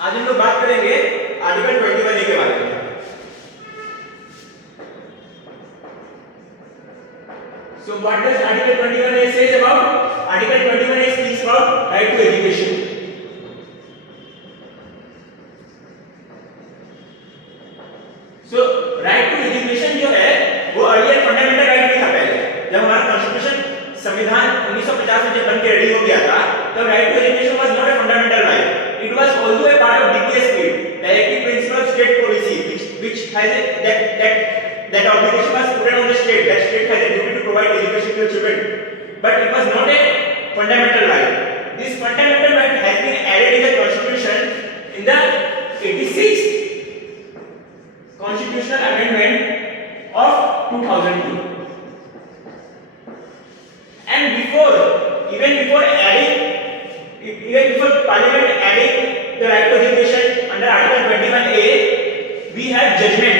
आज हम लोग बात करेंगे आर्टिकल 21A के बारे में। So what does Article 21A says about? Article 21A speaks about right to education. So right to education जो है वो अर्लियर फंडामेंटल राइट नहीं था पहले। जब हमारा कॉन्स्टिट्यूशन संविधान 1950 में जब बन के रेडी हो गया था तब right to education was not a fundamental right. It was also a part of DPSP, Directive Principle of State Policy, which has that obligation was put on the state. That state has a duty to provide education to children, but it was not a fundamental right. This fundamental right has been added in the Constitution in the 86th Constitutional Amendment of 2002. And even before Parliament adding the right to education under Article 21A, we have judgment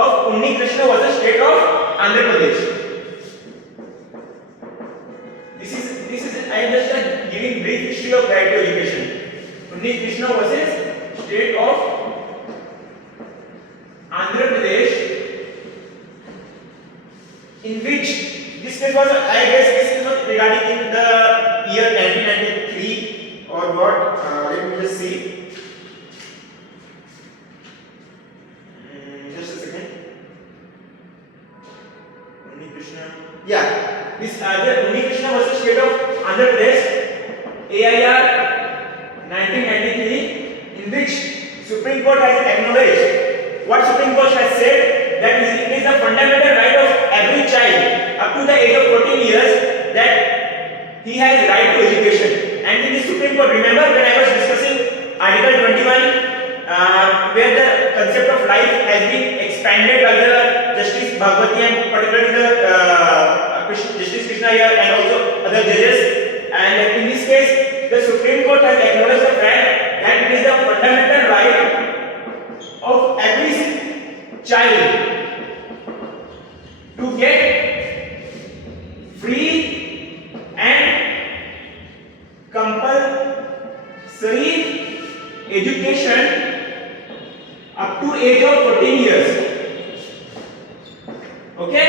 of Unni Krishna versus State of Andhra Pradesh. This is I am just giving brief history of right to education. Unni Krishna versus State of Andhra Pradesh, in which this case was, I guess this case was regarding in the year 1993 or what, let me just see. Just a second. Unni Krishna. Yeah, this the Unni Krishna versus State of Andhra Pradesh, AIR 1993, in which Supreme Court has acknowledged what Supreme Court has said, that it is the fundamental right of every child up to the age of 14 years that he has right to education. And in the Supreme Court, remember when I was discussing Article 21, where the concept of life has been expanded by the Justice Bhagwati and particularly the Justice Krishna here and also other judges. And in this case, the Supreme Court has acknowledged the fact that it is the fundamental right of every child to get free and compulsory education up to age of 14 years. Okay?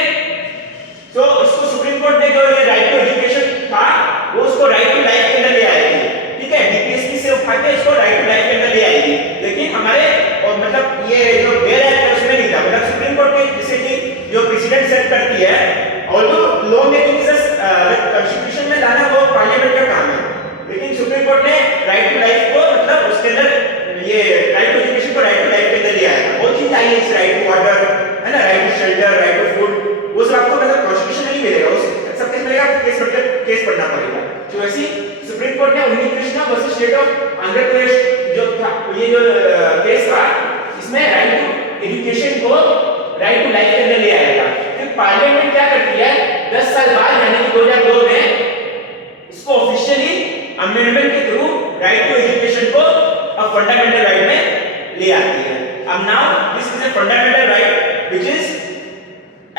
So इसको supreme court ने जो ये right to education था वो उसको right to life के अंदर ले आएगी. ठीक है, डीपीएसपी से उठा के इसको राइट टू लाइफ के अंदर ले आएगी. लेकिन हमारे और मतलब ये जो बेल है उसमें नहीं था. मतलब सुप्रीम कोर्ट ने जैसे कि जो प्रेसिडेंट सेट करती है, although law making is constitution में लाना वो पार्लियामेंट का काम है, लेकिन सुप्रीम कोर्ट ने राइट टू लाइफ को मतलब उसके अंदर ये राइट टू एजुकेशन को राइट टू लाइफ के अंदर ले आया. वो चीज आई है, राइट टू वाटर है ना, right to shelter, right to food, वो सब आपको मतलब कॉन्स्टिट्यूशन में नहीं मिलेगा. उस सब केस मिलेगा, केस पढ़ना पड़ेगा. तो ऐसी सुप्रीम कोर्ट ने Unni Krishna versus state of Andhra Pradesh जो था, ये जो केस था, इसमें राइट टू एजुकेशन को राइट टू लाइफ के अंदर ले आया था. फिर पार्लियामेंट क्या करती है, 10 साल बाद यानी कि 2002 में इसको ऑफिशियली अमेंडमेंट के थ्रू राइट टू एजुकेशन को अब फंडामेंटल राइट में ले आती है. अब now this is a fundamental right which is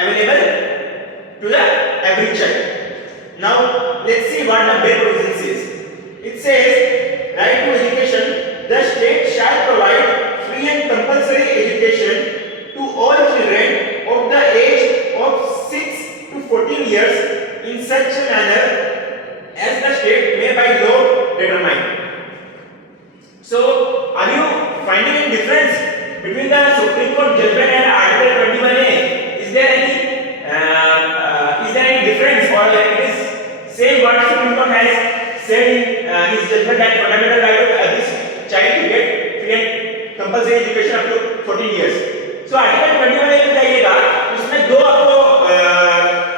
available to the every child. Now let's see what the bill provision says. It says right to education, the state shall provide free and compulsory education to all children of the age of 6 to 14 years in such a manner as the state may by law determine. So are you finding any difference between the Supreme Court judgment and Article 21A? Is there any difference, or it is same what Supreme Court has said in his judgment that fundamental right of every child to get free and compulsory education up to 14 years. So Article 21A में जाइएगा, उसमें दो आपको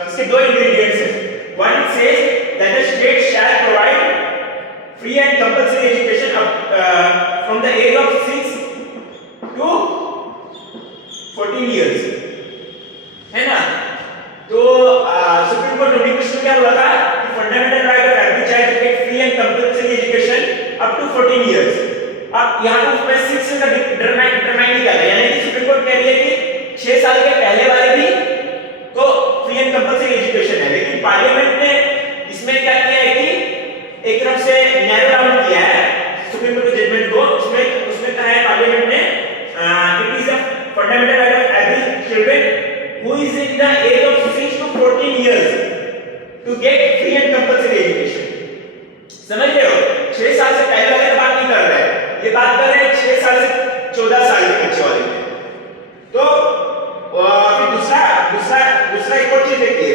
इसके दो ingredients हैं. One says that the state shall provide free and compulsory education up from the age of 6 to 14 years. है ना. तो सुप्रीम कोर्ट ने क्वेश्चन क्या बोला था कि fundamental right of every child to get free and compulsory education up to 14 years. अब यहां पर उसमें 6 से डिटरमाइन नहीं कर रहा है, यानी कि सुप्रीम कोर्ट कह रही है कि 6 साल के पहले वाले भी तो फ्री एंड कंपल्सरी एजुकेशन है. लेकिन पार्लियामेंट ने इसमें क्या किया है कि एक तरफ से नैरो डाउन किया है सुप्रीम कोर्ट के जजमेंट को, उसमें उसमें कहा है पार्लियामेंट ने, it is a fundamental right of every children who is in the age of 6 to 14 years to get free and compulsory education. समझ रहे हो, 6 साल से पहले वाले बात नहीं कर रहे हैं, ये बात कर रहे हैं 6 साल से 14 साल के बच्चे वाले। तो फिर दूसरा दूसरा दूसरा एक और चीज देखिए,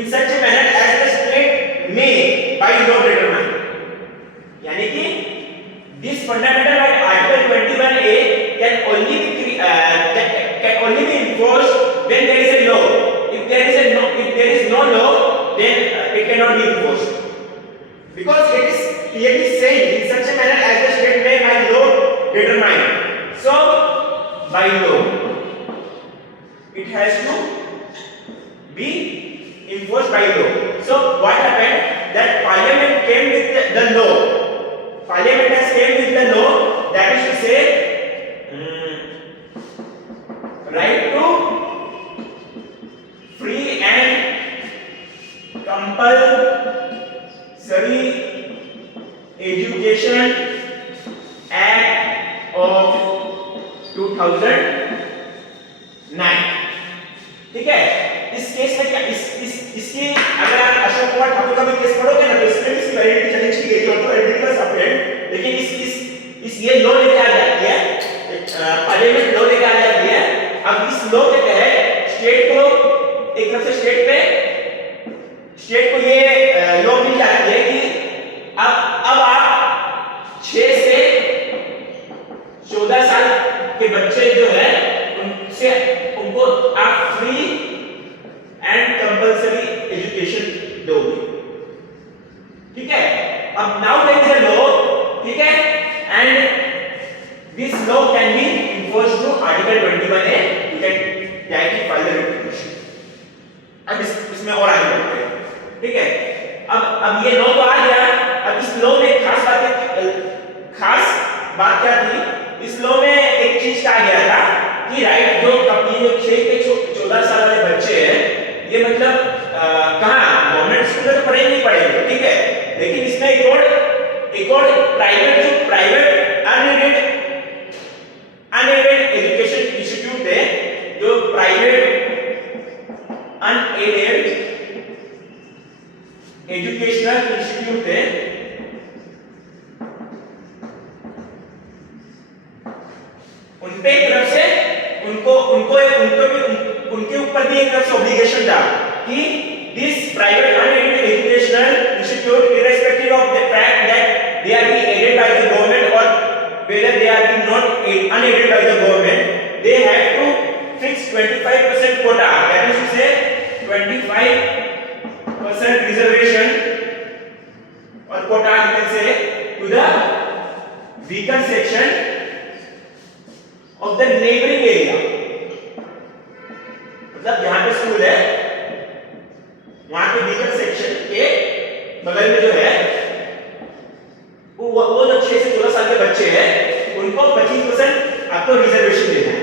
in such a manner as the state may by law determine, यानी कि this fundamental right article 21A can only be enforced when there is a law. If there is no law, then it cannot be enforced, because it is clearly saying in such a manner as the state may by law determine. So by law it has to be enforced by law. So what happened, that parliament came with the law, parliament has came with the law, that is to say right to free and compulsory education act of 2009। ठीक है, इस case में क्या इसकी अगर आप अशोक कुमार ठाकुर का भी केस पढ़ोगे ना, तो इसमें इसकी वैलिडिटी चैलेंज की गई, तो वैलिडिटी का सपरेट, लेकिन इस ये लॉ लेके आ जाती है, पार्लियामेंट लॉ लेके आ जाती है। अब इस लॉ के तहत स्टेट को, एक तरफ से स्टेट को ये लॉ मिल जाती है कि अब आप 6 से 14 साल के बच्चे जो है उनको आप फ्री एंड कंपल्सरी एजुकेशन दोगे। ठीक है, अब now there is a law, ठीक है, and this law can be enforced through article 21A, you can directly file the application। अब इसमें और आगे बढ़ते हैं। ठीक है, अब ये लॉ तो आ गया। अब इस लॉ में खास बात क्या थी, इस लॉ में एक चीज कहा गया था कि राइट जो 6 के 14 साल वाले बच्चे हैं, ये मतलब कहाँ गवर्नमेंट स्कूल में तो पढ़ेंगे नहीं पढ़ेंगे, ठीक है, लेकिन इसमें एक और प्राइवेट अनएडेड एजुकेशन इंस्टीट्यूट है, जो प्राइवेट अनएडेड एजुकेशनल इंस्टीट्यूट है, उनके तरफ से उनके ऊपर भी एक तरफ से ऑब्लिगेशन था कि this private unaided educational institute irrespective of the fact that they are being aided by the government or whether they are being not unaided by the government, they have to fix 25% quota, that is to say 25% reservation or quota you can say to the weaker section of the neighboring area। मतलब जहां पे school है वहां के weaker section के बगल में जो है वो जो 6 से 14 साल के बच्चे हैं उनको 25% आपको रिजर्वेशन देना है।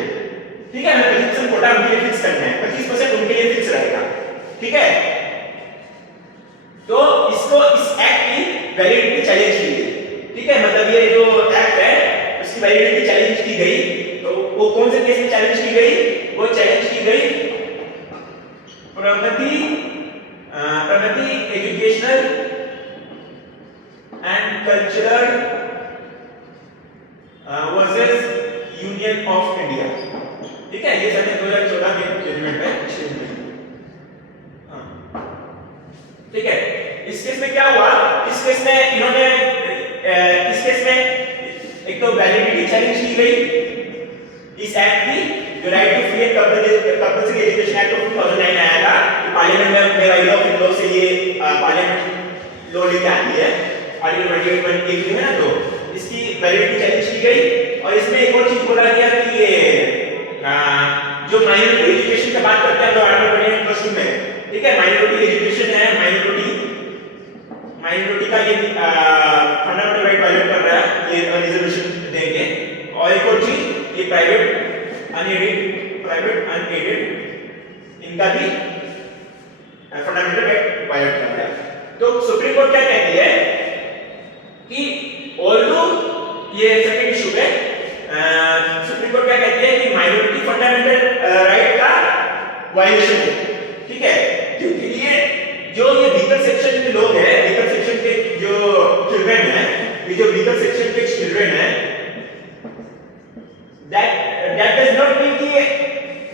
ठीक है, 25% कोटा उनके लिए फिक्स करना है, 25% उनके लिए फिक्स रहेगा। ठीक है, तो इसको इस एक्ट की वैलिडिटी चैलेंज की गई। ठीक है, मतलब ये जो एक्ट है उसकी वैलिडिटी चैलेंज की गई। तो वो कौन से केस में चैलेंज की गई, वो चैलेंज की गई Pragati educational and cultural versus union of India. ठीक है, ये सन 2014 के जजमेंट है। ठीक है, इस केस में क्या हुआ, इस केस में इन्होंने इस केस में एक तो वैलिडिटी चैलेंज की गई इस एक्ट की, जो right to free and compulsory education act of 2009 आया था, पार्लियामेंट में बाय लॉ से ये पार्लियामेंट लॉ लेके आती है, आर्टिकल 28 है ना, तो इसकी वैलिडिटी चैलेंज की गई। और इसमें एक और चीज बोला गया कि ये जो माइनॉरिटी एजुकेशन की बात करते हैं तो आर्टिकल 28 में, ठीक है, माइनॉरिटी एजुकेशन है, माइनॉरिटी का ये फंडामेंटल राइट वायलेट कर रहा है, ये रिजर्वेशन देंगे। और एक और चीज, ये प्राइवेट अनएडेड इनका भी फंडामेंटल राइट वायलेट कर रहा है। तो सुप्रीम कोर्ट क्या कहती है कि ऑल्दो ये सेकंड इशू पे सुप्रीम कोर्ट क्या कहती है कि माइनॉरिटी फंडामेंटल राइट का वायलेशन है, ठीक है, क्योंकि ये वीकर सेक्शन के लोग हैं, वीकर सेक्शन के जो चिल्ड्रन हैं, ये जो वीकर सेक्शन के चिल्ड्रन हैं, that does not mean कि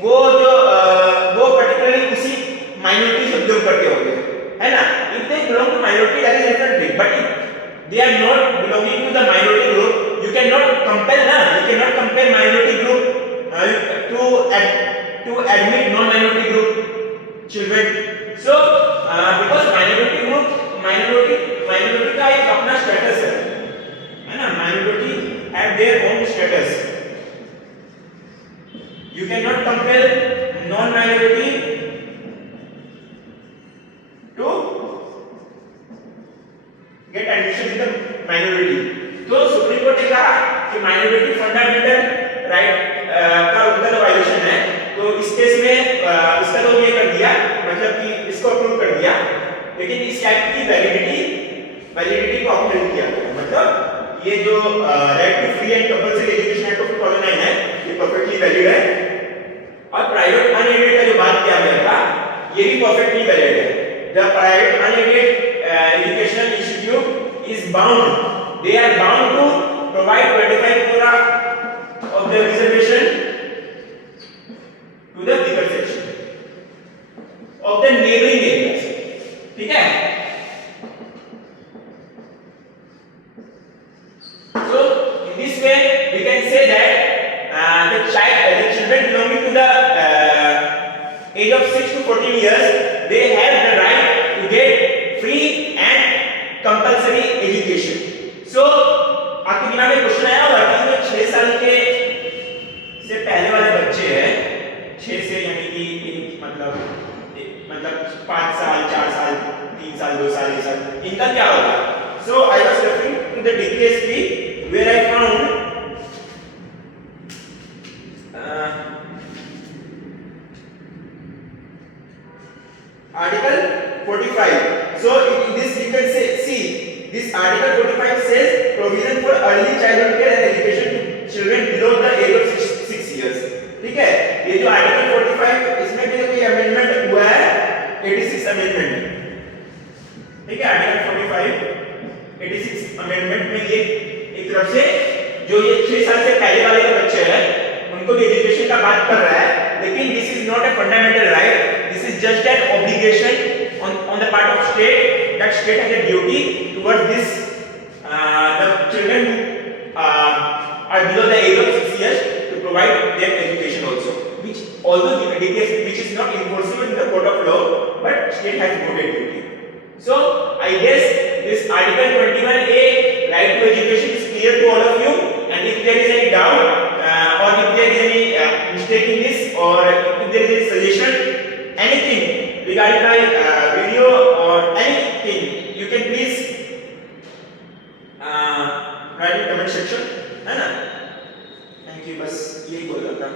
वो जो वो पर्टिकुलरली उसी माइनॉरिटी से बिलोंग करते होंगे, है ना। if they belong to minority that is different thing, but if they are not belonging to the minority group you cannot compel minority group to admit non minority group children. So because minority का एक अपना status है ना, minority have their own status. You cannot compel non minority to get admission in the minority. तो supreme court ने कहा कि minority fundamental right का उनका वायलेशन है, तो इस केस में इसका तो ये कर दिया, मतलब कि इसको अप्रूव कर दिया, लेकिन इस एक्ट की वैलिडिटी को अप्रूव नहीं किया गया। मतलब ये जो right to free and compulsory education act of 2009 है, ये परफेक्टली वैलिड है, और प्राइवेट अनएडेड का जो बात किया गया था ये भी परफेक्टली वैलिड है। The private unaided educational institute is bound, they are bound to provide 25% of the reservation to the weaker section of the neighboring areas, ठीक है। So in this way we can say that the children belonging to the age of 6 to 14 years they have the right to get free and compulsory education. So आपके दिमाग में question आया होगा कि जो 6 साल के से पहले वाले बच्चे हैं, 6 से यानी कि मतलब 5 साल 4 साल 3 साल 2 साल 1 साल, इनका क्या होगा। So I was referring to the DPSP where I found Article 45. So in this you can see this Article 45 says provision for early childhood care and education to children below the age of 6 years, ठीक है। ये जो Article 45 इसमें भी कोई amendment हुआ है, 86 amendment, ठीक है। Article 45 86 अमेंडमेंट में ये एक तरफ से जो ये 6 साल से पहले वाले जो बच्चे हैं उनको भी एजुकेशन का बात कर रहा है, लेकिन this is not a fundamental right, this is just an obligation on the part of state, that state has a duty towards this the children who are below the age of 6 years to provide them education also, which although which is not enforceable in the court of law, but state has got a duty. So I guess this Article 21A right to education is clear to all of you, and if there is any doubt or if there is any mistake in this, or if there is any suggestion, anything regarding my video or anything, you can please write in comment section, है ना। Thank you, बस यही बोल रहा था।